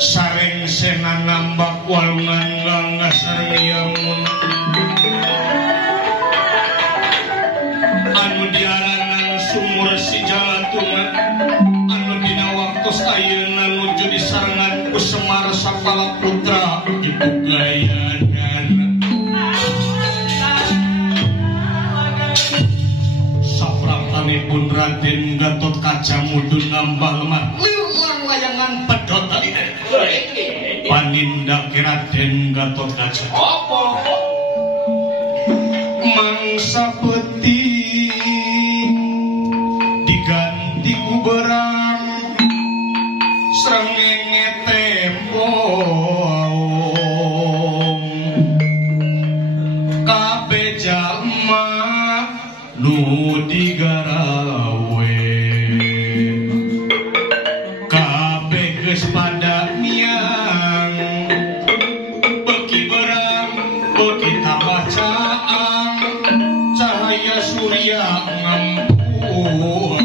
Sareng sena nambak walungan langga sarmiamun anu diaranan sumur si Jalatuna anu dina waktos ayeuna nuju disarengan ku Semar Sapala Putra ibu gayana sapratanipun Raden Gatot Kaca mudun nambah lemah liulang layangan pedot tadi panindak Raden Gatot Kaca apa mangsa peti diganti ku berang srengenge tembong kabeh jalma nu digarawe kabeh geus pada miang beki berang beki tabacaan cahaya surya ngampur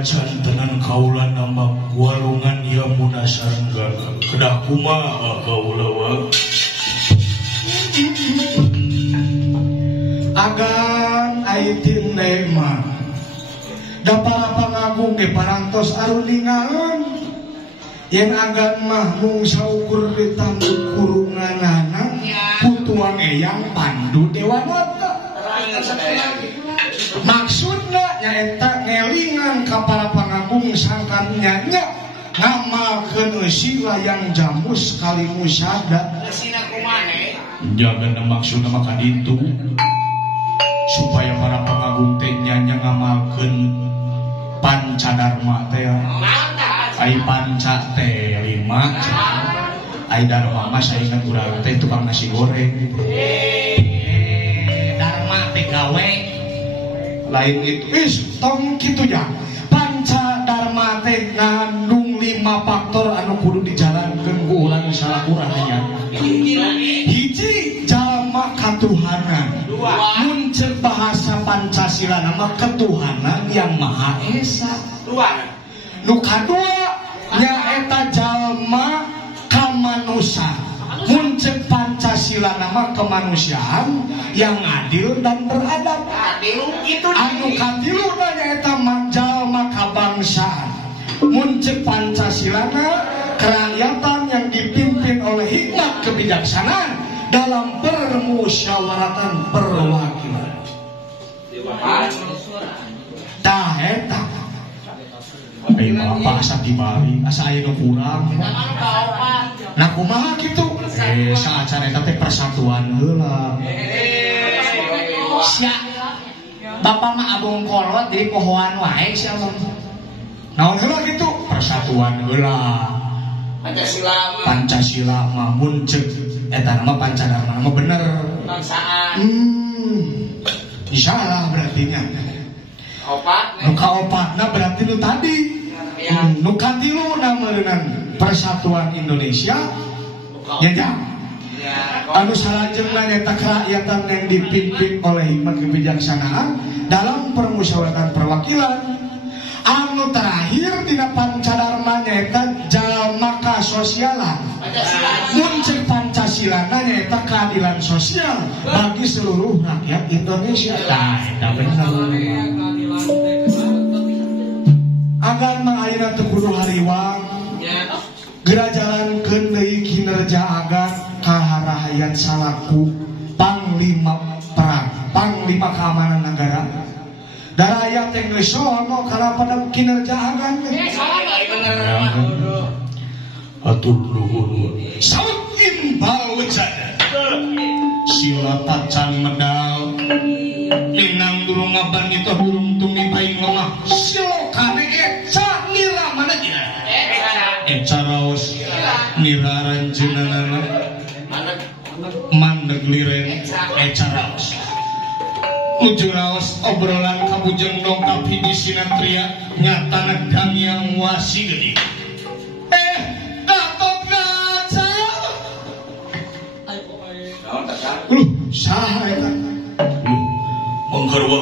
Pacantenan kaula nama walungan ya munasanggana kedah kumaha kaula wa agan aitin nema da para pangagung ge parantos aruningaeun yen agan mah mung saukur ditambut kurunganana putuang eyang pandu dewanata maksudna nyaeta ngelingan ka para pangagung sangkan nyanya ngamalkeun eusi layang jamus kali musada eusina kumane jagana maksudna maka ditu supaya para pangagung teh nyanya ngamalkeun pancadharma teh ai panca teh 5 ai dharma mah saingan urang teh tukang nasi goreng dharma teh gawe lain itu tong kitu ya panca dharma teh ngandung 5 faktor anu kudu dijalankeun ku urang salakurangnya hiji jalma katuhanan mun ceuk bahasa Pancasila nama ketuhanan yang maha esa nu kadua nyaeta jalma kamanusan mun ceuk Pancasila nama kemanusiaan yang adil dan beradab anu katilu nyaeta jalma kabangsaan mun ceuk Pancasila kerakyatan yang dipimpin oleh hikmat kebijaksanaan dalam permusyawaratan perwakilan tah eta ai bapak asa dibari asa aya nu kurang nah kumaha kitu saacara eta teh persatuan heula sia bapak mah abong kolot di pohoan wae sia naon heula kitu persatuan heula Pancasila mah mun ceuk eta nama pancadharma mah bener bangsaan insyaallah berarti nya nu kaopatna berarti nu tadi nu katilu nameureunana persatuan Indonesia nyajang anu salajengna nyaeta kerakyatan yang dipimpin oleh hikmat kebijaksanaan dalam permusyawaratan perwakilan anu terakhir dina pancadharma nyaeta jalma kasosialan mun ceuk Pancasila nyaeta keadilan sosial bagi seluruh rakyat Indonesia tah eta bener agan mah ayeuna teu kudu hariwang geura jalankeun deui kinerja agan kaharahayat salaku panglima perang panglima keamanan negara daraya teh geus sono kana pada kinerja agan atuh luhur saut imbal wecana sila pacan medal minang durung ngaban itu durung tumi paing lemah silo kane eca nira mana gina eca raos nira ranjenanana mandeg liren eca raos nuju raos obrolan kabujeng dongkap hiji sinatria nyata nedang yang wasi gede gatot gaca saha eta menggerwa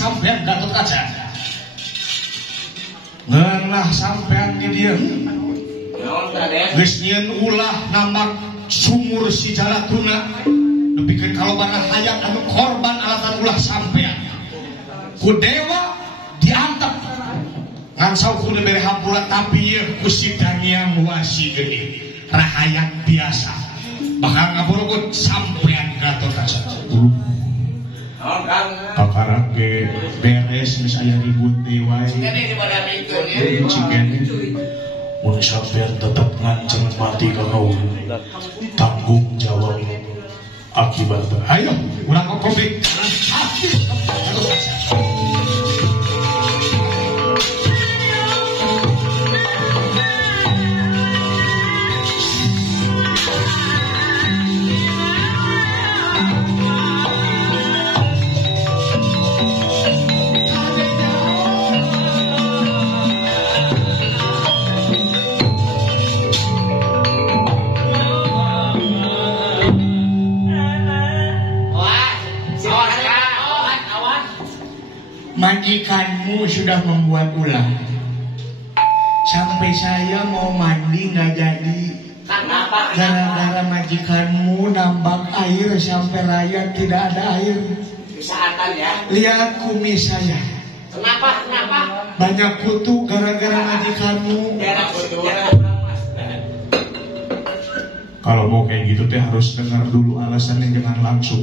sampean Gatot Kaca. Ngeunah sampean ke dieu. Geus nyieun ulah nambak sumur si Jalatuna. Nepikeun kalobana hayang anu korban alatan ulah sampean. Ku dewa diantep. Ngan sauku bere hampura tapi ieu ku si Daniang wasi geuning. Rahayang biasa. Bakal ngaborogod sampean Gatot Kaca. Kakara ke beres mis aya ribut dewa. Cikene mun sampean tetep nganceng mati ka kaum. Tanggung jawab akibat. Ayo, urang kokobik. Majikanmu sudah membuat ulah. Sampai saya mau mandi nggak jadi. Gara-gara majikanmu nambak air sampai raya tidak ada air. Kesehatan ya. Lihat kumis saya. Kenapa? Banyak kutu gara-gara majikanmu. Kalau mau kayak gitu teh harus dengar dulu alasannya, jangan langsung.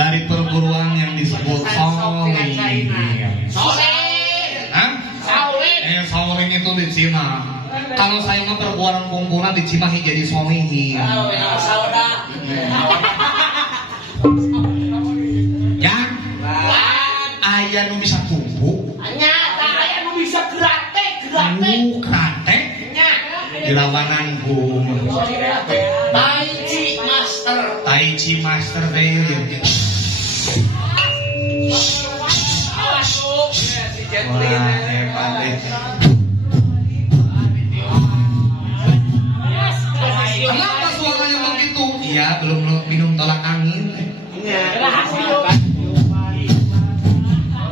Dari perguruan yang disebut Shaolin. Shaolin itu di Cina. Kalau saya mah perguruan kumpulan di Cimahi jadi Shaolin. Ya, ayah nu bisa tumbuh. Ayah nu bisa gratek. Gratek. Dilawananku. Tai Chi Master deh. Wah, hebat deh. Kenapa suaranya begitu? Iya, belum minum tolak angin.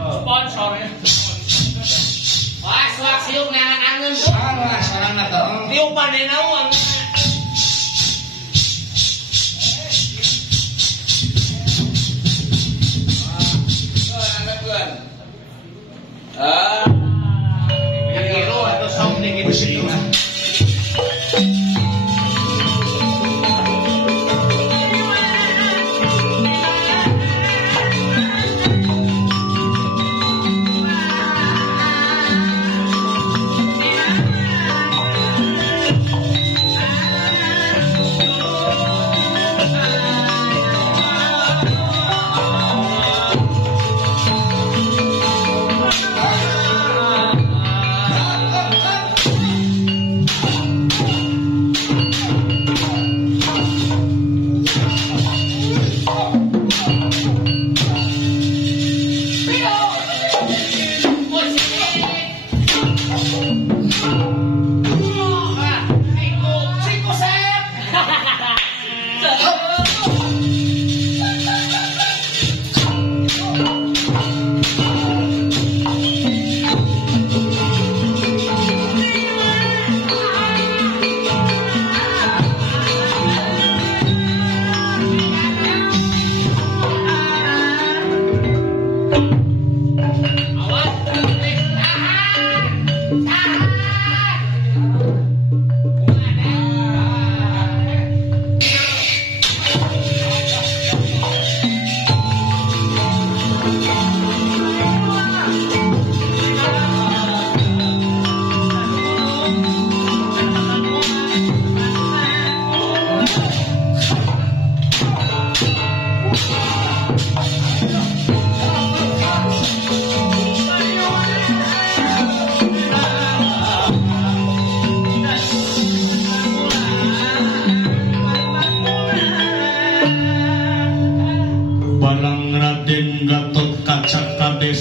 Sponsornya. Wah, suak siung ngangan angin. Salah atau? Tiup panena uang. Yang biru atau sound nih gitu.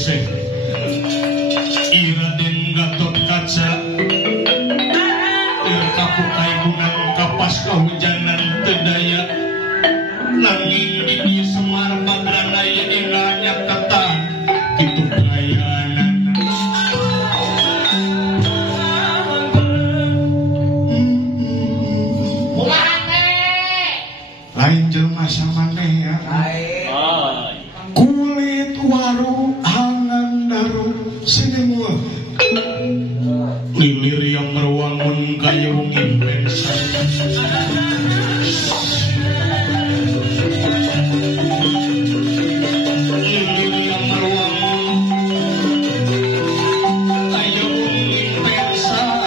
Seh Iraden Gatotkaca kapukai gunang kapas kahujanan tedaya nanging di Semar Badranaya inganya kata itu kayanan lain jelma samane ya kulit waru hangan daru sinimul lilir yang meruangun kayungin pensan lilir yang meruangun kayungin pensan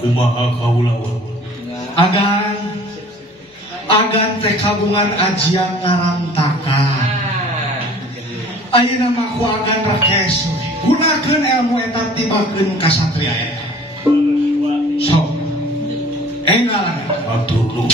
kumaha kaula agan teh kabungan ajian ngarantakan ayeuna mah ku agan rekes gunakeun ilmu eta tibakeun kasatria eta sok enggal atur lu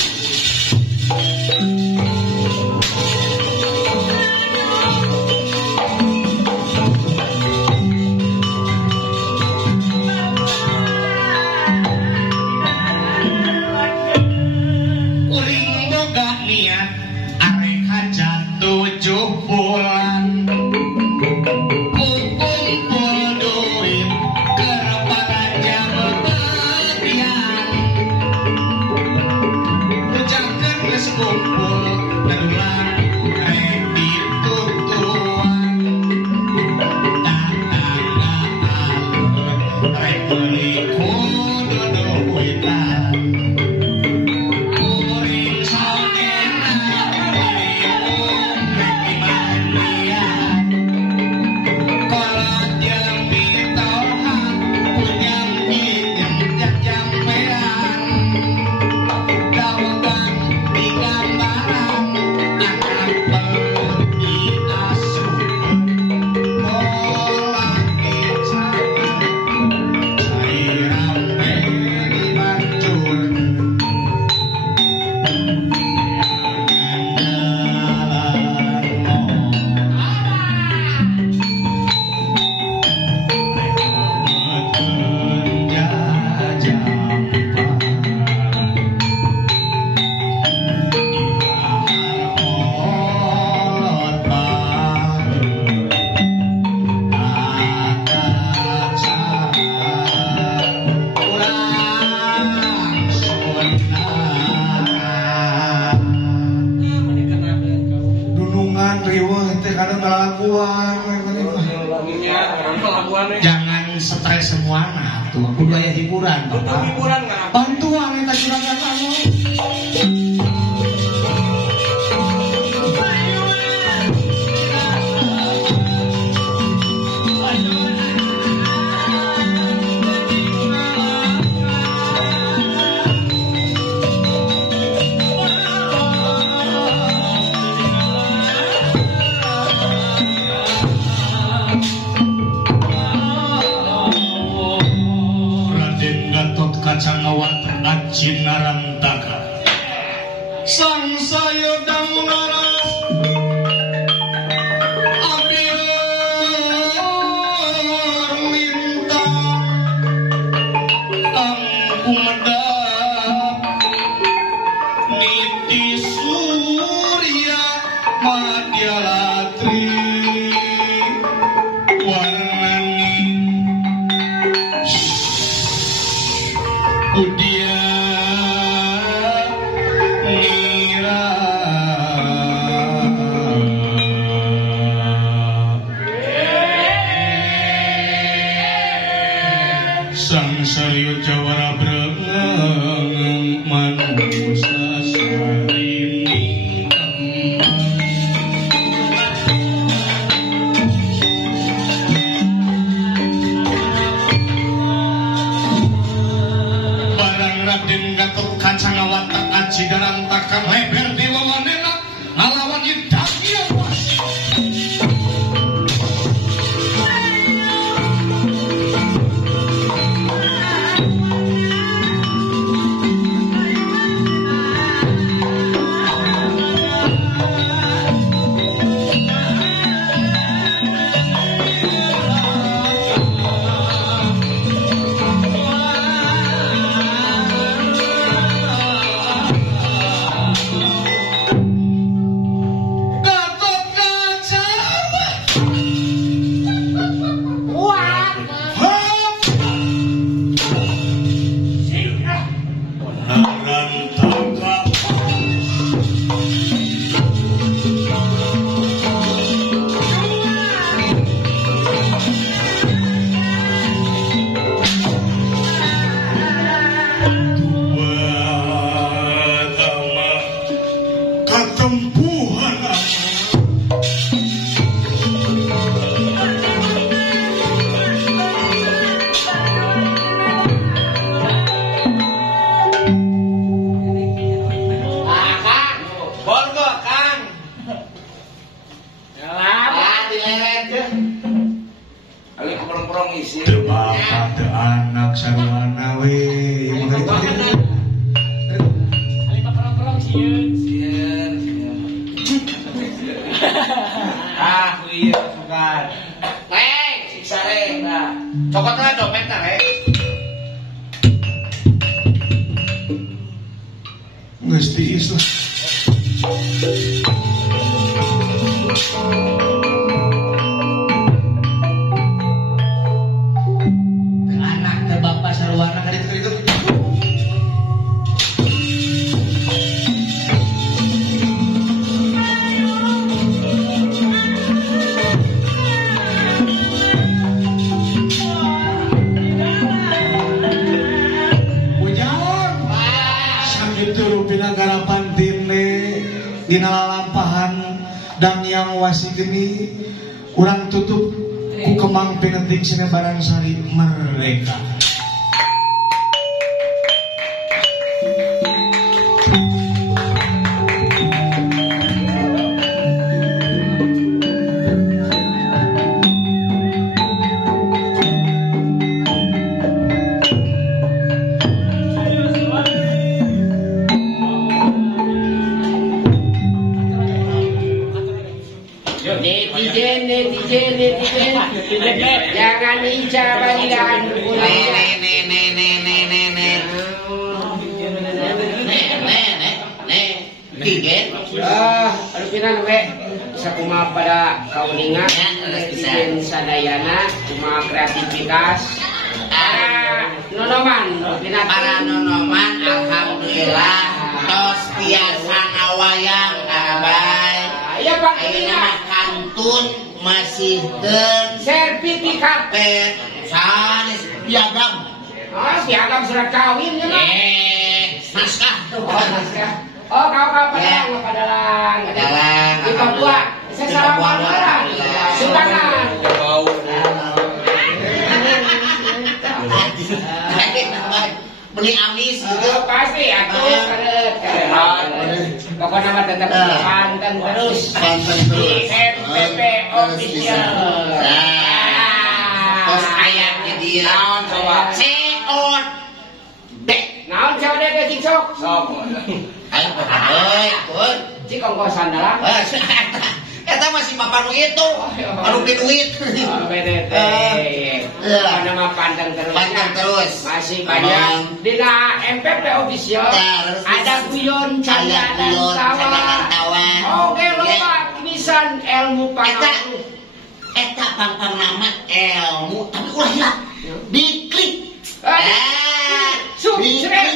jangan stres semua nah tuh kudu aya hiburan bantuan kita juragan kamu Cinarantaka sang sayodang laras abiar minta ang umedap niti surya madyalatri warnani udia sang saryo jawara brengeng manusa sarining barang geus tiis lah. Anak teh bapak sarwana ka ditu. Pinagarapan tine dina lalampahan dan yang wasi geni urang tutup ku kemang pinetik sinebaran sari merdeka. Netizen, jangan icah-balian. Aduh pinan we bisa kumaha pada kauningan netizen sadayana kumaha kreativitas. Nonoman, Para nonoman alhamdulillah tos biasa ngawayang abay. Iya Pak, Ayeuna mah kantun masih sertifikat. sanes piagam. Piagam surat kawin ya Pak. Naskah. Oh, kau padalang. Di Papua, saya salah panggilan. Sukangan. Beli amis gitu. Pasti atuh pokoknya mah tetap panteng terus. Di MPP official. Tos ayatnya dia. Naon coba? Seon. Naon coba deh cicok. Sok. Ayo, kun. Cik ongkosan dalam. Eta masih bapak nu itu. Baru duit. BDT. Nama panteng terus. Panteng terus. Masih banyak. Dina MPP official. Ada guyon candaan tawa. Oke loba tulisan ilmu panggung. Eta pangpang nama ilmu tapi ulah hilang. Diklik. Subscribe.